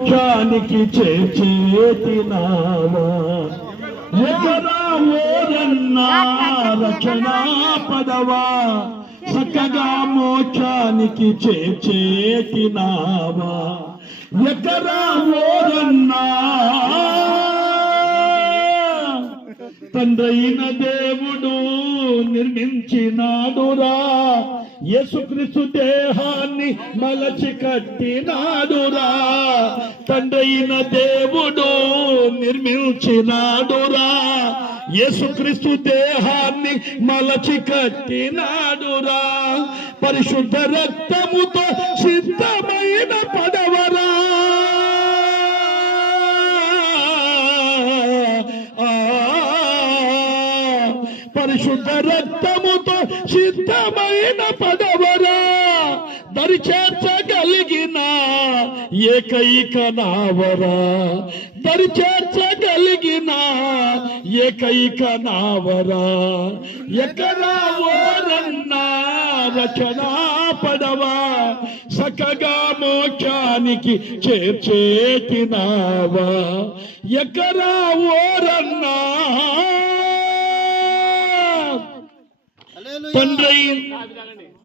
మోక్షానికి చేర్చేతినావా ఎకరా ఓరన్నా రక్షణ పదవా చక్కగా మోక్షానికి చేర్చేతినావా ఎకరా ఓరన్నా తండ్రైన దేవుడు నిర్మించినాడురా యేసుక్రీస్తు దేహాన్ని మలచి కట్టినాడురా తండ్రైన దేవుడు నిర్మించినాడురా యేసుక్రీస్తు దేహాన్ని మలచి కట్టినాడురా పరిశుద్ధ రక్తముతో సిద్ధమైన పడవరా పరిశుద్ధ రక్తముతో సిద్ధమైన పదవరా దరి చేర్చగలిగిన ఏకైక నావరా దరి చేర్చగలిగిన ఏకైక నావరా ఎకరా ఓరన్నా రచన పడవా చక్కగా మోక్షానికి చేర్చేతినావా ఎకరా ఓరన్నా తండ్రి